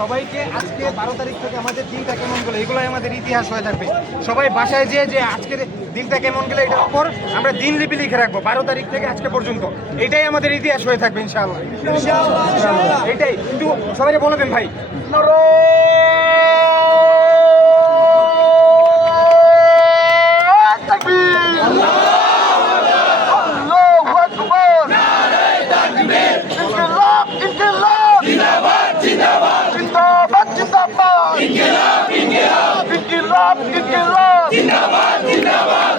সবাইকে আজকে 12 তারিখ থেকে আমাদের দিনটা কেমন গেল এগুলোই আমাদের ইতিহাস হয়ে থাকবে। সবাই বাসায় যে আজকের দিনটা কেমন গেল এটার উপর আমরা দিনলিপি লিখে রাখবো 12 তারিখ থেকে আজকে পর্যন্ত। এটাই আমাদের ইতিহাস হয়ে থাকবে ইনশাআল্লাহ। এটাই একটু সবাইকে বলে দেন ভাই।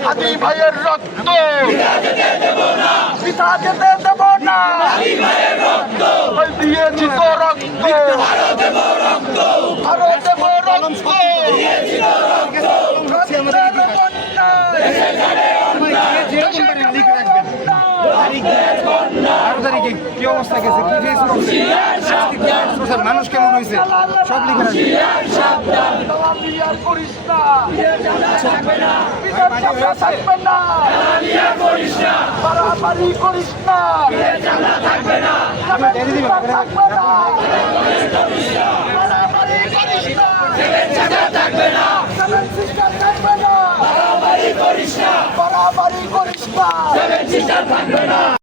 হাদি ভাইয়ের রক্ত পিতা যেতে দেব না, দিয়েছি তো রক্ত, আরো দেব রক্ত, কি অবস্থা গেছে, কি ফেস করছে, মানুষ কেমন হয়েছে সব লিখে রাখবে।